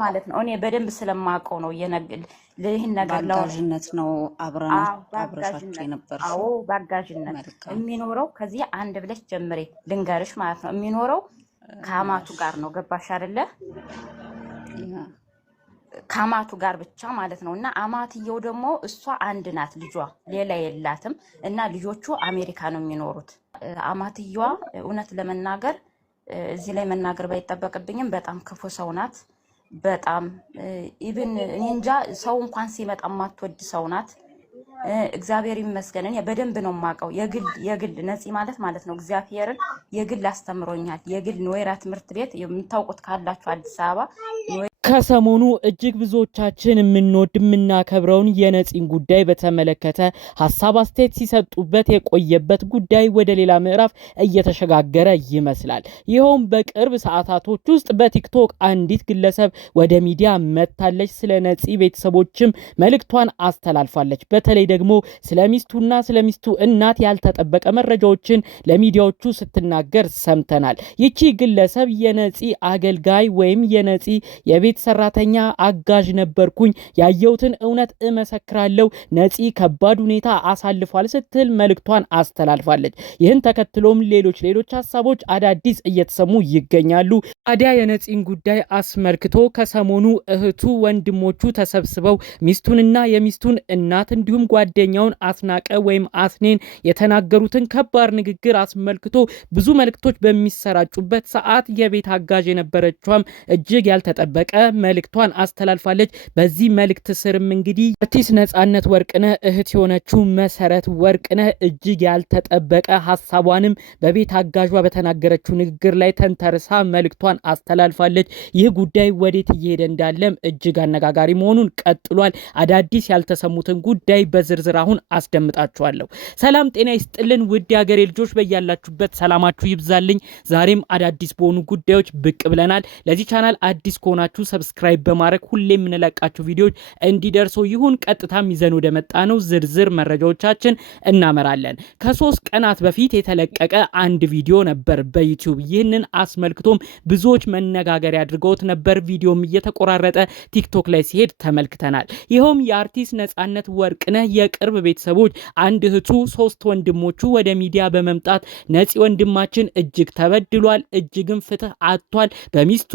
ማለት ነው። እኔ በደንብ ስለማውቀው ነው ይህን ነገር በአጋዥነት ነው አብረሻቸው የነበርሽው? አዎ በአጋዥነት የሚኖረው ከዚህ አንድ ብለሽ ጀምሬ ልንገርሽ ማለት ነው። የሚኖረው ከአማቱ ጋር ነው። ገባሽ አይደለ? ከአማቱ ጋር ብቻ ማለት ነው። እና አማትየው ደግሞ እሷ አንድ ናት፣ ልጇ ሌላ የላትም። እና ልጆቹ አሜሪካ ነው የሚኖሩት። አማትየዋ እውነት ለመናገር እዚህ ላይ መናገር ባይጠበቅብኝም በጣም ክፉ ሰው ናት። በጣም ኢቭን እኔ እንጃ ሰው እንኳን ሲመጣ ማትወድ ሰው ናት። እግዚአብሔር ይመስገን እኔ በደንብ ነው የማውቀው። የግል ነፂ ማለት ነው እግዚአብሔርን የግል አስተምሮኛል። የግል ኖይራ ትምህርት ቤት የምታውቁት ካላችሁ አዲስ አበባ ከሰሞኑ እጅግ ብዙዎቻችን የምንወድ የምናከብረውን የነፂን ጉዳይ በተመለከተ ሀሳብ አስተያየት ሲሰጡበት የቆየበት ጉዳይ ወደ ሌላ ምዕራፍ እየተሸጋገረ ይመስላል። ይኸውም በቅርብ ሰዓታቶች ውስጥ በቲክቶክ አንዲት ግለሰብ ወደ ሚዲያ መታለች። ስለ ነፂ ቤተሰቦችም መልእክቷን አስተላልፋለች። በተለይ ደግሞ ስለ ሚስቱና ስለ ሚስቱ እናት ያልተጠበቀ መረጃዎችን ለሚዲያዎቹ ስትናገር ሰምተናል። ይቺ ግለሰብ የነፂ አገልጋይ ወይም የነፂ የቤት ሰራተኛ አጋዥ ነበርኩኝ፣ ያየሁትን እውነት እመሰክራለሁ፣ ነፂ ከባድ ሁኔታ አሳልፏል ስትል መልእክቷን አስተላልፋለች። ይህን ተከትሎም ሌሎች ሀሳቦች አዳዲስ እየተሰሙ ይገኛሉ። ታዲያ የነፂን ጉዳይ አስመልክቶ ከሰሞኑ እህቱ ወንድሞቹ ተሰብስበው ሚስቱንና የሚስቱን እናት እንዲሁም ጓደኛውን አስናቀ ወይም አስኔን የተናገሩትን ከባድ ንግግር አስመልክቶ ብዙ መልእክቶች በሚሰራጩበት ሰዓት የቤት አጋዥ የነበረችዋም እጅግ ያልተጠበቀ መልእክቷን አስተላልፋለች። በዚህ መልእክት ስርም እንግዲህ አርቲስት ነፃነት ወርቅነህ እህት የሆነችው መሰረት ወርቅነህ እጅግ ያልተጠበቀ ሀሳቧንም በቤት አጋዧ በተናገረችው ንግግር ላይ ተንተርሳ መልእክቷን አስተላልፋለች። ይህ ጉዳይ ወዴት እየሄደ እንዳለም እጅግ አነጋጋሪ መሆኑን ቀጥሏል። አዳዲስ ያልተሰሙትን ጉዳይ በዝርዝር አሁን አስደምጣችኋለሁ። ሰላም ጤና ይስጥልን ውድ የሀገሬ ልጆች፣ በያላችሁበት ሰላማችሁ ይብዛልኝ። ዛሬም አዳዲስ በሆኑ ጉዳዮች ብቅ ብለናል። ለዚህ ቻናል አዲስ ከሆናችሁ ሰብስክራይብ በማድረግ ሁሌ የምንለቃቸው ቪዲዮዎች እንዲደርሱ ይሁን። ቀጥታም ይዘን ወደ መጣ ነው ዝርዝር መረጃዎቻችን እናመራለን። ከ3 ቀናት በፊት የተለቀቀ አንድ ቪዲዮ ነበር በዩቲዩብ። ይህንን አስመልክቶም ብዙዎች መነጋገሪያ አድርገውት ነበር። ቪዲዮም እየተቆራረጠ ቲክቶክ ላይ ሲሄድ ተመልክተናል። ይኸውም የአርቲስት ነፃነት ወርቅነህ የቅርብ ቤተሰቦች አንድ እህቱ 3 ወንድሞቹ ወደ ሚዲያ በመምጣት ነፂ ወንድማችን እጅግ ተበድሏል፣ እጅግም ፍትህ አጥቷል፣ በሚስቱ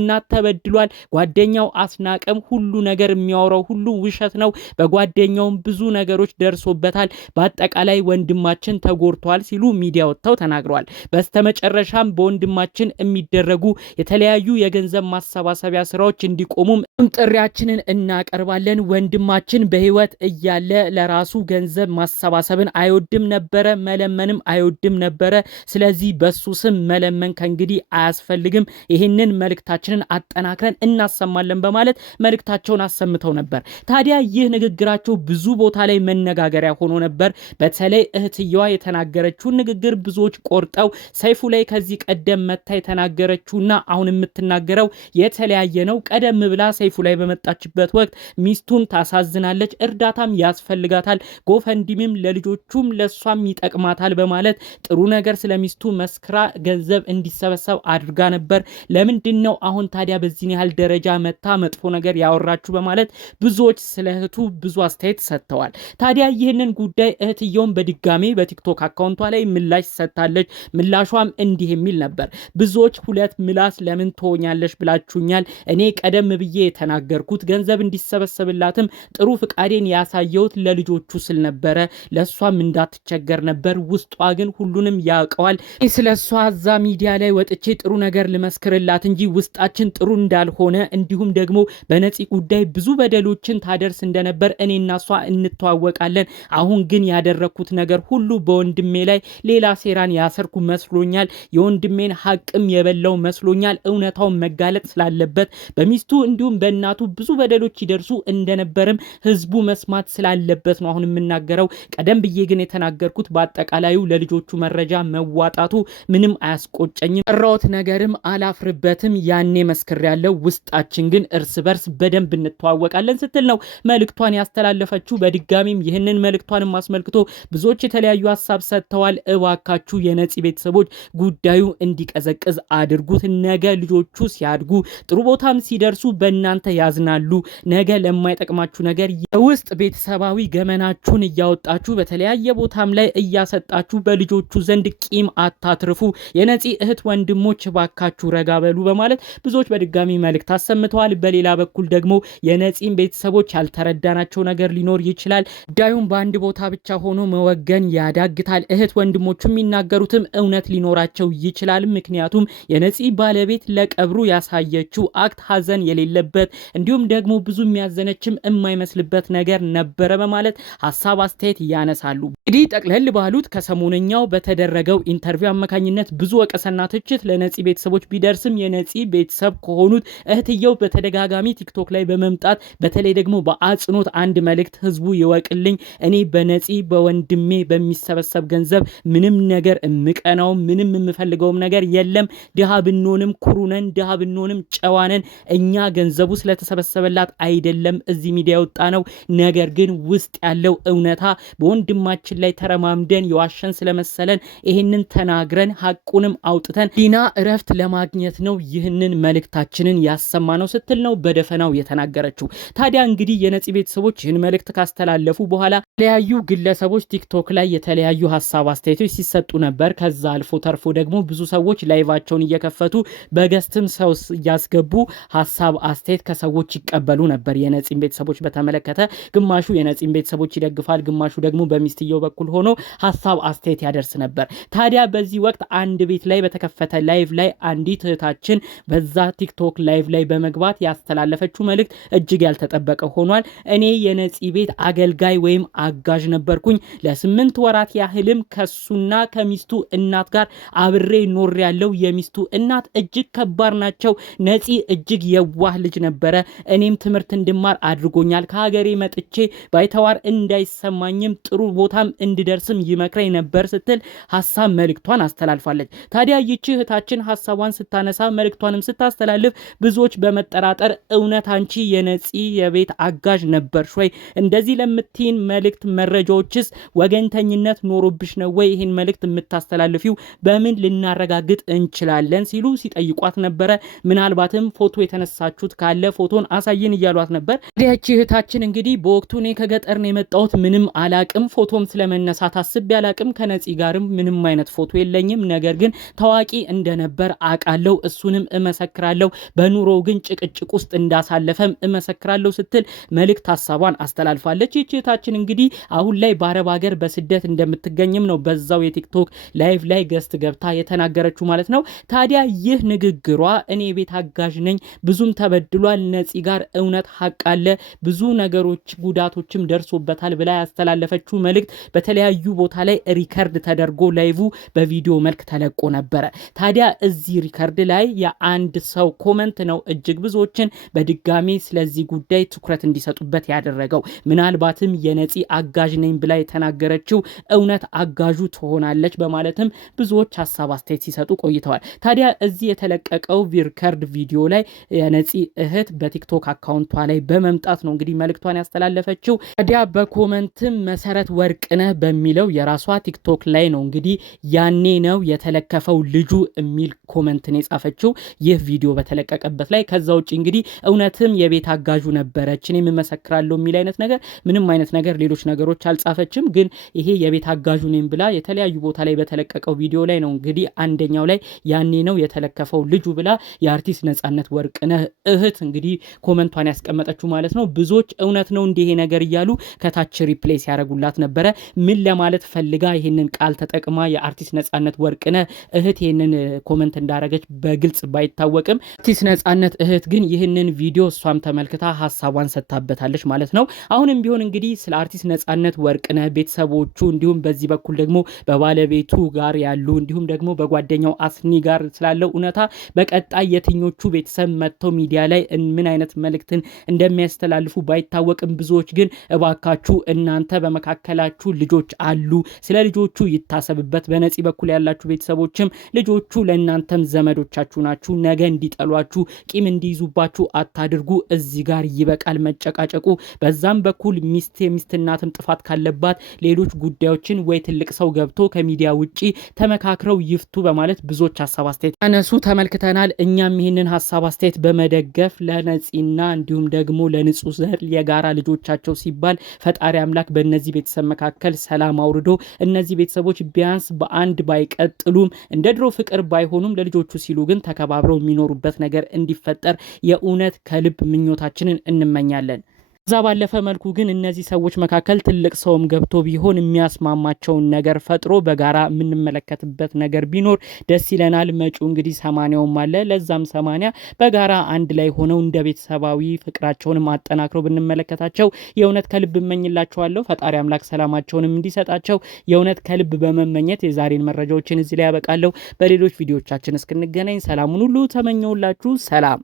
እናት ተበድሏል፣ ጓደኛው አስናቀም ሁሉ ነገር የሚያወራው ሁሉ ውሸት ነው፣ በጓደኛውም ብዙ ነገሮች ደርሶበታል፣ በአጠቃላይ ወንድማችን ተጎድቷል ሲሉ ሚዲያ ወጥተው ተናግረዋል። በስተመጨረሻም በወንድማችን የሚደረጉ የተለያዩ የገንዘብ ማሰባሰቢያ ስራዎች እንዲቆሙም ጥሪያችንን እናቀርባለን። ወንድማችን በህይወት እያለ ለራሱ ገንዘብ ማሰባሰብን አይወድም ነበረ፣ መለመንም አይወድም ነበረ። ስለዚህ በሱ ስም መለመን ከእንግዲህ አያስፈልግም። ይህንን መልእክታችንን አጠናክረን እናሰማለን በማለት መልእክታቸውን አሰምተው ነበር። ታዲያ ይህ ንግግራቸው ብዙ ቦታ ላይ መነጋገሪያ ሆኖ ነበር። በተለይ እህትየዋ የተናገረችውን ንግግር ብዙዎች ቆርጠው ሰይፉ ላይ ከዚህ ቀደም መታ የተናገረችውና አሁን የምትናገረው የተለያየ ነው። ቀደም ብላ ሰይፉ ላይ በመጣችበት ወቅት ሚስቱን ታሳዝናለች፣ እርዳታም ያስፈልጋታል፣ ጎፈንዲምም ለልጆቹም ለሷም ይጠቅማታል በማለት ጥሩ ነገር ስለሚስቱ መስክራ ገንዘብ እንዲሰበሰብ አድርጋ ነበር። ለምንድነው አሁን ታዲያ በዚህ ያህል ደረጃ መታ መጥፎ ነገር ያወራችሁ በማለት ብዙዎች ስለ እህቱ ብዙ አስተያየት ሰጥተዋል። ታዲያ ይህንን ጉዳይ እህትየውን በድጋሜ በቲክቶክ አካውንቷ ላይ ምላሽ ሰጥታለች። ምላሿም እንዲህ የሚል ነበር። ብዙዎች 2 ምላስ ለምን ትሆኛለሽ ብላችሁኛል። እኔ ቀደም ብዬ የተናገርኩት ገንዘብ እንዲሰበሰብላትም ጥሩ ፍቃዴን ያሳየሁት ለልጆቹ ስል ነበረ፣ ለሷም እንዳትቸገር ነበር። ውስጧ ግን ሁሉንም ያውቀዋል። ስለሷ እዛ ሚዲያ ላይ ወጥቼ ጥሩ ነገር ልመስክርላት እንጂ ውስጣችን ጥሩ እንዳልሆነ እንዲሁም ደግሞ በነፂ ጉዳይ ብዙ በደሎችን ታደርስ እንደነበር እኔና እሷ እንተዋወቃለን። አሁን ግን ያደረኩት ነገር ሁሉ በወንድሜ ላይ ሌላ ሴራን ያሰርኩ መስሎኛል። የወንድሜን ሐቅም የበላው መስሎኛል። እውነታውን መጋለጥ ስላለበት በሚስቱ እንዲሁም በእናቱ ብዙ በደሎች ይደርሱ እንደነበርም ህዝቡ መስማት ስላለበት ነው አሁን የምናገረው። ቀደም ብዬ ግን የተናገርኩት በአጠቃላዩ ለልጆቹ መረጃ መዋጣቱ ምንም አያስቆጨኝም። ራውት ነገርም አላፍርበትም። ያኔ መስክሬያለሁ። ውስጣችን ግን እርስ በርስ በደንብ እንተዋወቃለን ስትል ነው መልእክቷን ያስተላለፈችው። በድጋሚም ይህንን መልእክቷንም አስመልክቶ ብዙዎች የተለያዩ ሐሳብ ሰጥተዋል። እባካችሁ የነፂ ቤተሰቦች ጉዳዩ እንዲቀዘቅዝ አድርጉት። ነገ ልጆቹ ሲያድጉ ጥሩ ቦታም ሲደርሱ በእናንተ ያዝናሉ። ነገ ለማይጠቅማችሁ ነገር የውስጥ ቤተሰባዊ ገመናችሁን እያወጣችሁ በተለያየ ቦታም ላይ እያሰጣችሁ በልጆቹ ዘንድ ቂም አታትርፉ። የነፂ እህት ወንድሞች ባካችሁ ረጋ በሉ በማለት ብዙዎች በድጋሚ መልእክት አሰምተዋል። በሌላ በኩል ደግሞ የነፂን ቤተሰቦች ያልተረዳናቸው ነገር ሊኖር ይችላል። ጉዳዩን በአንድ ቦታ ብቻ ሆኖ መወገን ያዳግታል። እህት ወንድሞቹ የሚናገሩትም እውነት ሊኖራቸው ይችላል። ምክንያቱም የነፂ ባለቤት ለቀብሩ ያሳየችው አክት ሀዘን የሌለበት እንዲሁም ደግሞ ብዙ የሚያዘነችም የማይመስልበት ነገር ነበረ በማለት ሐሳብ አስተያየት ያነሳሉ። እንግዲህ ጠቅለል ባሉት ከሰሞነኛው በተደረገው ኢንተርቪው አማካኝነት ብዙ ወቀሰና ትችት ለነፂ ቤተሰቦች ቢደርስም የነፂ ቤተሰብ ከሆኑት እህትየው በተደጋጋሚ ቲክቶክ ላይ በመምጣት በተለይ ደግሞ በአጽኖት አንድ መልእክት ህዝቡ ይወቅልኝ፣ እኔ በነፂ በወንድሜ በሚሰበሰብ ገንዘብ ምንም ነገር እምቀናው ምንም የምፈልገውም ነገር የለም። ድሃ ብንሆንም ኩሩነን፣ ድሃ ብንሆንም ጨዋነን። እኛ ገንዘቡ ስለተሰበሰበላት አይደለም እዚህ ሚዲያ የወጣ ነው። ነገር ግን ውስጥ ያለው እውነታ በወንድማችን ላይ ተረማምደን የዋሸን ስለመሰለን ይህንን ተናግረን ሐቁንም አውጥተን ዲና እረፍት ለማግኘት ነው ይህንን መልእክታችንን ያሰማ ነው ስትል ነው በደፈናው የተናገረችው። ታዲያ እንግዲህ የነፂ ቤተሰቦች ይህን መልእክት ካስተላለፉ በኋላ የተለያዩ ግለሰቦች ቲክቶክ ላይ የተለያዩ ሐሳብ አስተያየቶች ሲሰጡ ነበር። ከዛ አልፎ ተርፎ ደግሞ ብዙ ሰዎች ላይቫቸውን እየከፈቱ በገስትም ሰው እያስገቡ ሐሳብ አስተያየት ከሰዎች ይቀበሉ ነበር። የነፂን ቤተሰቦች በተመለከተ ግማሹ የነፂን ቤተሰቦች ይደግፋል፣ ግማሹ ደግሞ በሚስትየው በኩል ሆኖ ሐሳብ አስተያየት ያደርስ ነበር። ታዲያ በዚህ ወቅት አንድ ቤት ላይ በተከፈተ ላይቭ ላይ አንዲት እህታችን በዛ ቲክቶክ ላይቭ ላይ በመግባት ያስተላለፈችው መልእክት እጅግ ያልተጠበቀ ሆኗል። እኔ የነፂ ቤት አገልጋይ ወይም አጋዥ ነበርኩኝ። ለ8 ወራት ያህልም ከሱና ከሚስቱ እናት ጋር አብሬ ኖር ያለው የሚስቱ እናት እጅግ ከባድ ናቸው። ነፂ እጅግ የዋህ ልጅ ነበረ። እኔም ትምህርት እንድማር አድርጎኛል። ከሀገሬ መጥቼ ባይተዋር እንዳይሰማኝም ጥሩ ቦታም እንድደርስም ይመክረኝ ነበር ስትል ሐሳብ መልእክቷን አስተላልፋለች። ታዲያ ይቺ እህታችን ሐሳቧን ስታነሳ መልእክቷንም ስታስተላልፍ ብዙዎች በመጠራጠር እውነት አንቺ የነፂ የቤት አጋዥ ነበርሽ ወይ? እንደዚህ ለምትይን መልእክት መረጃዎችስ ወገንተኝነት ኖሮብሽ ነው ወይ ይህን መልእክት የምታስተላልፊው? በምን ልናረጋግጥ እንችላለን? ሲሉ ሲጠይቋት ነበረ። ምናልባትም ፎቶ የተነሳችሁት ካለ ፎቶን አሳይን እያሏት ነበር። ይቺ እህታችን እንግዲህ በወቅቱ እኔ ከገጠር ነው የመጣሁት፣ ምንም አላቅም፣ ፎቶም ስለመነሳት አስቤ አላቅም፣ ከነፂ ጋርም ምንም አይነት ፎቶ የለኝም፣ ነገር ግን ታዋቂ እንደነበር አውቃለሁ፣ እሱንም እመሰክራለሁ፣ በኑሮው ግን ጭቅጭቅ ውስጥ እንዳሳለፈም እመሰክራለሁ ስትል መልእክት ሐሳቧን አስተላልፋለች። ይቺ እህታችን እንግዲህ አሁን ላይ በአረብ ሀገር በስደት እንደምትገኝም ነው በዛው የቲክቶክ ላይቭ ላይ ገስት ገብታ የተናገረችው ማለት ነው። ታዲያ ይህ ንግግሯ እኔ ቤት አጋዥ ነኝ፣ ብዙም ተበድሏል፣ ነፂ ጋር እውነት ሐቅ አለ፣ ብዙ ነገሮች ጉዳቶችም ደርሶበታል ብላ ያስተላለፈችው መልእክት በተለያዩ ቦታ ላይ ሪከርድ ተደርጎ ላይቭ በቪዲዮ መልክ ተለቆ ነበረ። ታዲያ እዚህ ሪከርድ ላይ የአንድ ሰው ኮመንት ነው እጅግ ብዙዎችን በድጋሚ ስለዚህ ጉዳይ ትኩረት እንዲሰጡበት ያደረገው። ምናልባትም የነፂ አጋዥ ነኝ ብላ የተናገረችው እውነት አጋዡ ትሆናለች በማለትም ብዙዎች ሐሳብ አስተያየት ሲሰጡ ቆይተዋል። ታዲያ እዚህ የተለቀቀው ሪከርድ ቪዲዮ ላይ የነፂ እህት በቲክቶክ አካውንቷ ላይ በመምጣት ነው እንግዲህ መልእክቷን ያስተላለፈችው። ታዲያ በኮመንትም መሰረት ወርቅነህ በሚለው የራሷ ቲክቶክ ላይ ነው እንግዲህ ያኔ ነው የተለከፈው ልጁ የሚል ኮመንትን የጻፈችው ይህ ቪዲዮ በተለቀቀበት ላይ። ከዛ ውጭ እንግዲህ እውነትም የቤት አጋዡ ነበረች እኔ የምመሰክራለሁ የሚል አይነት ነገር ምንም አይነት ነገር ሌሎች ነገሮች አልጻፈችም። ግን ይሄ የቤት አጋዡ ነኝ ብላ የተለያዩ ቦታ ላይ በተለቀቀው ቪዲዮ ላይ ነው እንግዲህ አንደኛው ላይ ያኔ ነው የተለከፈው ልጁ ብላ የአርቲስት ነጻነት ወርቅነህ እህት እንግዲህ ኮመንቷን ያስቀመጠችው ማለት ነው። ብዙዎች እውነት ነው እንዲህ ይሄ ነገር እያሉ ከታች ሪፕሌስ ያደርጉላት ነበረ። ምን ለማለት ፈልጋ ይህንን ቃል ተጠቅማ የአርቲስት ነጻነት ወርቅነህ እህት ይህንን ኮመንት እንዳረገች በግልጽ ባይታወቅም አርቲስት ነጻነት እህት ግን ይህንን ቪዲዮ እሷም ተመልክታ ሐሳቧን ሰጥታበታለች ማለት ነው። አሁንም ቢሆን እንግዲህ ስለ አርቲስት ነጻነት ወርቅነህ ቤተሰቦቹ እንዲሁም በዚህ በኩል ደግሞ በባለቤቱ ጋር ያሉ እንዲሁም ደግሞ በጓደኛው አስኒ ጋር ስላለው እውነታ በቀጣይ የትኞቹ ቤተሰብ መጥተው ሚዲያ ላይ ምን አይነት መልእክትን እንደሚያስተላልፉ ባይታወቅም ብዙዎች ግን እባካችሁ እናንተ በመካከላችሁ ልጆች አሉ፣ ስለ ልጆቹ ይታሰብበት። በነፂ በኩል ያላችሁ ቤተሰቦችም ልጆቹ ለእናንተም ዘመዶቻችሁ ናችሁ። ነገ እንዲጠሏችሁ ቂም እንዲይዙባችሁ አታድርጉ። እዚህ ጋር ይበቃል መጨቃጨቁ። በዛም በኩል የሚስት እናትም ጥፋት ካለባት ሌሎች ጉዳዮችን ወይ ትልቅ ሰው ገብቶ ከሚዲያ ውጪ ተመካክረው ይፍቱ በማለት ብዙዎች ሀሳብ አስተያየት ያነሱ ተመልክተናል። እኛም ይህንን ሀሳብ አስተያየት በመደገፍ ለነፂና እንዲሁም ደግሞ ለንጹህ ዘር የጋራ ልጆቻቸው ሲባል ፈጣሪ አምላክ በእነዚህ ቤተሰብ መካከል ሰላም አውርዶ እነዚህ ቤተሰቦች ቢያንስ በአንድ ባይቀጥሉም እንደ ድሮ ፍቅር ባይሆኑም ለልጆቹ ሲሉ ግን ተከባብረው የሚኖሩበት ነገር እንዲፈጠር የእውነት ከልብ ምኞታችንን እንመኛለን። ከዛ ባለፈ መልኩ ግን እነዚህ ሰዎች መካከል ትልቅ ሰውም ገብቶ ቢሆን የሚያስማማቸውን ነገር ፈጥሮ በጋራ የምንመለከትበት ነገር ቢኖር ደስ ይለናል። መጪው እንግዲህ 80ውም አለ። ለዛም 80 በጋራ አንድ ላይ ሆነው እንደ ቤተሰባዊ ፍቅራቸውን ማጠናክረው ብንመለከታቸው የእውነት ከልብ እመኝላቸዋለሁ። ፈጣሪ አምላክ ሰላማቸውንም እንዲሰጣቸው የእውነት ከልብ በመመኘት የዛሬን መረጃዎችን እዚህ ላይ ያበቃለሁ። በሌሎች ቪዲዮዎቻችን እስክንገናኝ ሰላሙን ሁሉ ተመኘውላችሁ። ሰላም